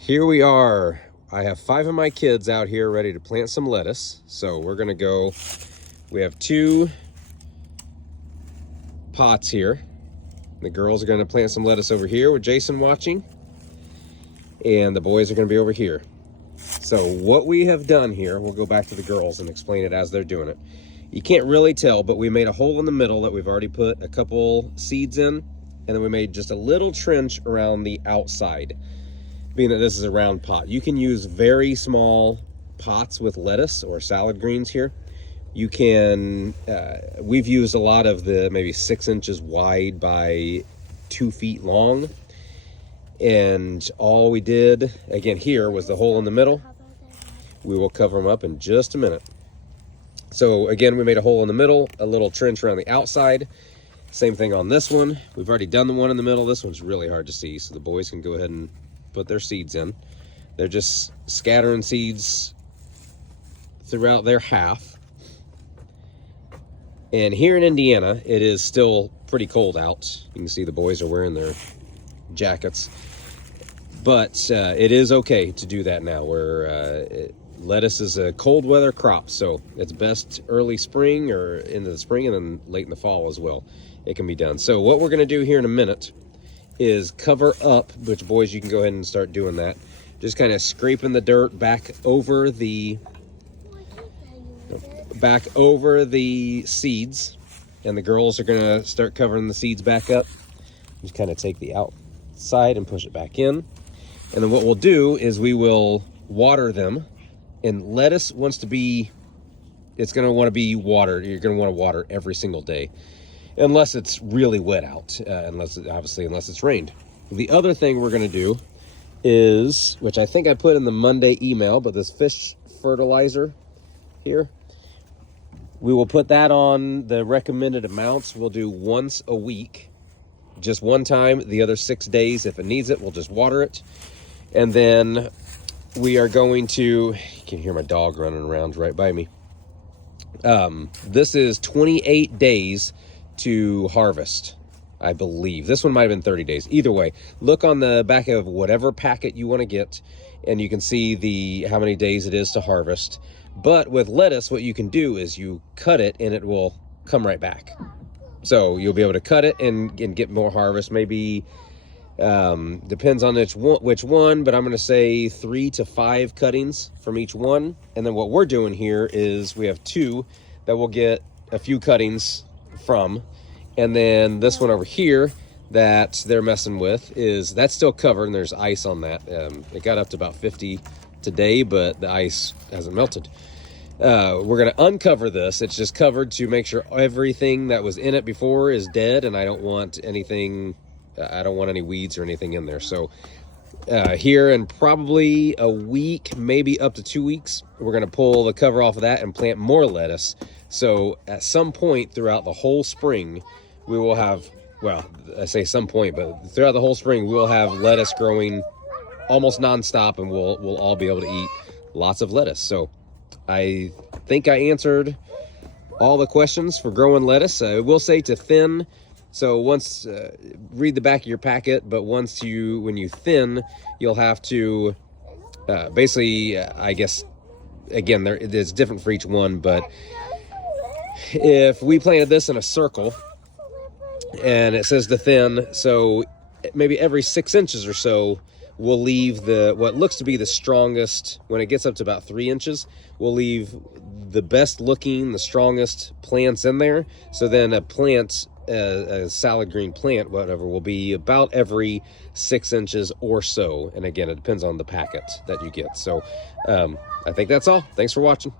Here we are. I have 5 of my kids out here ready to plant some lettuce. So we're gonna go, we have 2 pots here. The girls are gonna plant some lettuce over here with Jason watching. And the boys are gonna be over here. So what we have done here, we'll go back to the girls and explain it as they're doing it. You can't really tell, but we made a hole in the middle that we've already put a couple seeds in. And then we made just a little trench around the outside, being that this is a round pot. You can use very small pots with lettuce or salad greens here. You can, we've used a lot of the maybe 6 inches wide by 2 feet long. And all we did, again, here was the hole in the middle. We will cover them up in just a minute. So again, we made a hole in the middle, a little trench around the outside. Same thing on this one. We've already done the one in the middle. This one's really hard to see, so the boys can go ahead and put their seeds in. They're just scattering seeds throughout their half. And here in Indiana, it is still pretty cold out. You can see the boys are wearing their jackets. But it is okay to do that now. Lettuce is a cold weather crop, so it's best early spring or into the spring and then late in the fall as well. It can be done. So what we're gonna do here in a minute is cover up, which boys, you can go ahead and start doing that. Just kind of scraping the dirt back over the seeds, and the girls are gonna start covering the seeds back up. Just kind of take the outside and push it back in. And then what we'll do is we will water them. And lettuce wants to be, it's gonna wanna be watered. You're gonna wanna water every single day, unless it's really wet out, unless it's rained. The other thing we're gonna do is, which I think I put in the Monday email, but this fish fertilizer here, we will put that on the recommended amounts. We'll do once a week, just one time. The other 6 days, if it needs it, we'll just water it. And then we are going to, you can hear my dog running around right by me. This is 28 days to harvest, I believe. This one might have been 30 days. Either way, look on the back of whatever packet you want to get, and you can see how many days it is to harvest. But with lettuce, what you can do is you cut it and it will come right back. So you'll be able to cut it and get more harvest. Maybe depends on which one, but I'm going to say 3 to 5 cuttings from each one. And then what we're doing here is we have 2 that we'll get a few cuttings from. And then this one over here that they're messing with that's still covered, and there's ice on that. It got up to about 50 today, but the ice hasn't melted. We're going to uncover this. It's just covered to make sure everything that was in it before is dead, and I don't want anything, I don't want any weeds or anything in there. So here in probably a week, maybe up to 2 weeks, we're going to pull the cover off of that and plant more lettuce. So at some point throughout the whole spring, we will have, well, I say some point, but throughout the whole spring, we'll have lettuce growing almost nonstop, and we'll all be able to eat lots of lettuce. So I think I answered all the questions for growing lettuce. I will say to thin. So once, read the back of your packet, but when you thin, you'll have to, basically, I guess, again, it's different for each one, but if we planted this in a circle, and it says to thin, so maybe every 6 inches or so, we'll leave what looks to be the strongest. When it gets up to about 3 inches, we'll leave the best looking, the strongest plants in there. So then a salad green plant, whatever, will be about every 6 inches or so. And again, it depends on the packet that you get. So I think that's all. Thanks for watching.